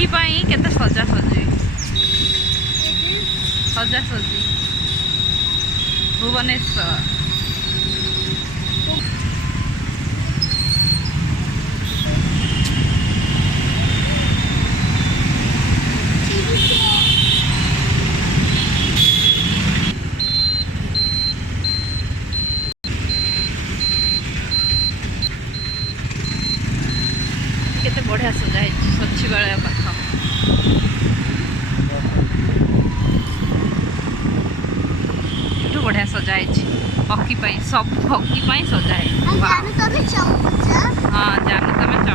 Hockey पाई केते सजा सजी सजा सजी भुवनेश्वर केते बढ़िया सजा सचिवालय पाख बढ़िया सजा हॉकी सब हॉकी सजा है। हाँ जानू तुम बढ़िया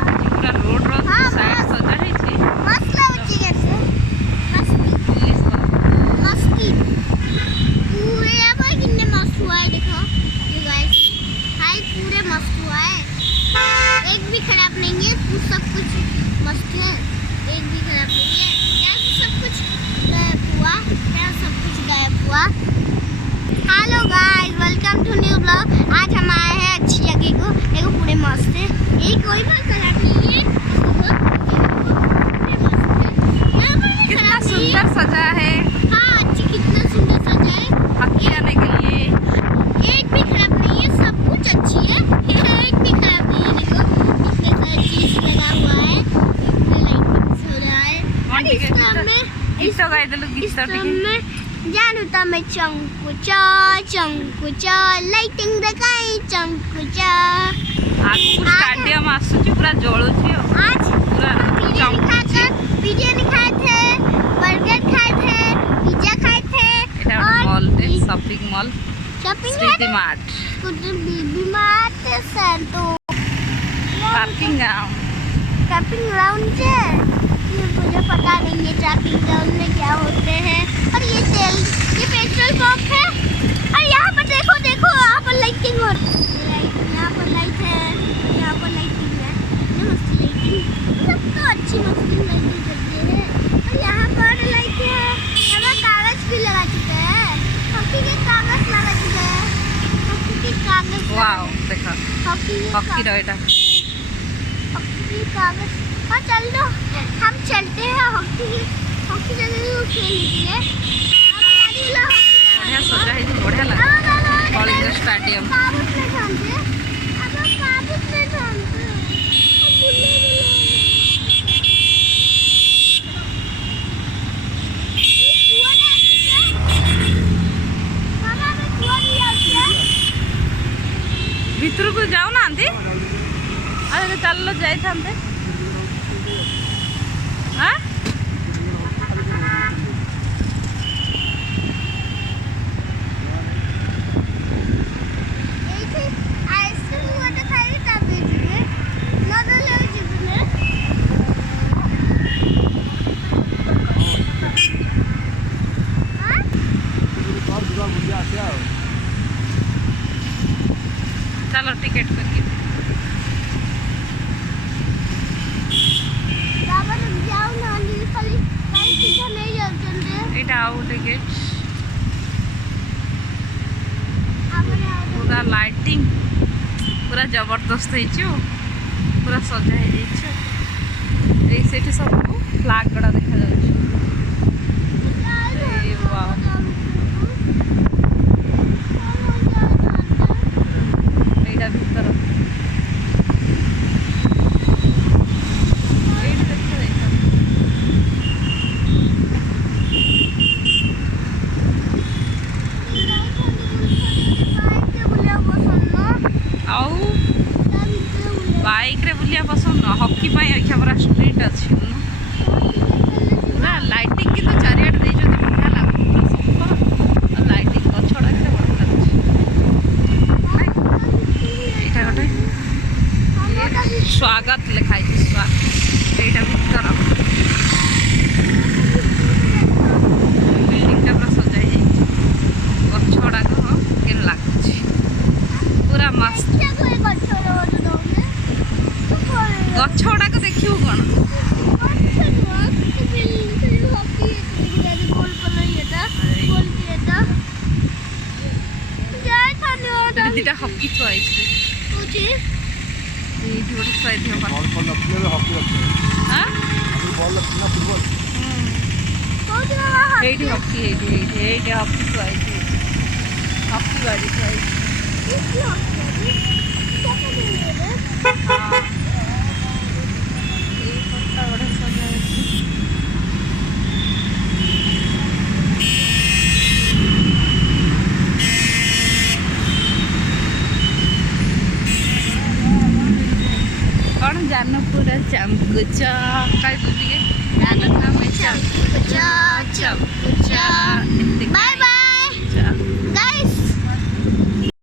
लगुच पूरा रोड साइड सजा एक भी खराब नहीं है, सब कुछ मस्त है, एक भी खराब नहीं है। क्या सब कुछ गायब हुआ? Hello guys, welcome to new blog. आज हम आए हैं अच्छी जगह को, देखो पूरे मस्त है। ये कोई बात खराब नहीं है, कितना सुंदर सजा है। हाँ अच्छी, कितना सुंदर सजा है हॉकी आने के लिए। एक भी खराब नहीं है, सब कुछ अच्छी है, एक भी खराब नहीं है। देखो कितने सारे चीज लगा हुआ है, लाइट हो रहा है। जानू तमे चंकुचा चंकुचा लाइटिंग देखाई चंकुचा। आज स्टेडियम आसुची पूरा जळुची आज पूरा चमकुची। बिरयानी खाए थे, बर्गर खाए थे, पिज्जा खाए थे और मॉल थे, shopping mall, shopping city mart, BB mart, सेंटो पार्किंग ग्राउंड है। ये मुझे पता नहीं है ट्रैफिक ग्राउंड में क्या होते हैं। और ये पेट्रोल पंप है। और यहाँ पर देखो यहाँ पर लाइटिंग हो रही है, यहाँ पर लाइट है, यहाँ पर लाइटिंग है, ये मस्त लाइटिंग, सब तो अच्छी मस्त लाइटिंग करते हैं। और यहाँ पर लाइट है, यहाँ कागज भी लगा चुके हैं, हॉकी के कागज लगा चुके हैं, हॉकी के कागज। वाओ देखो हॉकी रहेगा कागज। हाँ चल दो, हम चलते हैं हॉकी जगह खेलने के लिए। बढ़िया सजा है, बढ़िया लगा कॉलेज स्टेडियम। भितर को जाऊ ना अरे चल जाई थांते। हाँ चलो टिकट करके टिकट पूरा लाइटिंग पूरा जबरदस्त है, पूरा सजा है। सब फ्लैग गड़ा देखा जाए। भीतर बाइक रे बुलिया पसंद हॉकी अखिया पूरा स्ट्रीट अच्छी पूरा लाइटिंग की तो चारिआड दे बढ़िया लगुच पूरा सफा लाइटिंग गछड़ा के बढ़िया लगुच। एटा गोटे स्वागत लिखाई स्वागत एटा भीतर बिल्डिंग पूरा सजा गछड़ा के लगुच पूरा मस्त। गछड़ा को देखियो कौन दीटा हॉकी थुआई पूछी ଏଇଠି ଗୋଟେ ଛୁଆ ହେଇଥିବ ପା। बॉल पर रखने में हॉकी रखते हैं ଆଁ? अभी बॉल रखते हैं ना फुटबॉल कौन सा वहाँ ଏଇଠି ହକି ଏଇଠି ହକି ଛୁଆ ହେଇଛି ହକି ଗାଡ଼ି ଛୁଆ ହେଇଛି। इसकी हॉकी है जी क्या करेंगे रे ହଁ ଏଇ ପଟା ବଢ଼ିଆ ସଜା ହେଇଛି। କ'ଣ ଜାନପୁର ଚାମ୍କୁଚ କହିବୁ ଟିକେ ଜାନପୁର ଚାମ୍କୁଚ ଚାମ୍କୁଚ बाय बाय ଚା गाइस